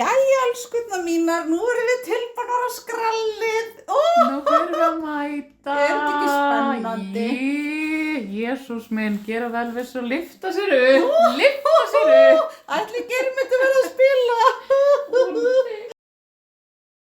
Jæja, elskurnar mínar, nú erum við tilbúnar á skrallið. Nú fyrir við að mæta. Er þetta ekki spennandi? Jesús minn, gera vel við svo lyfta sér upp. Lyfta sér upp. Ætli gerum þetta verið að spila.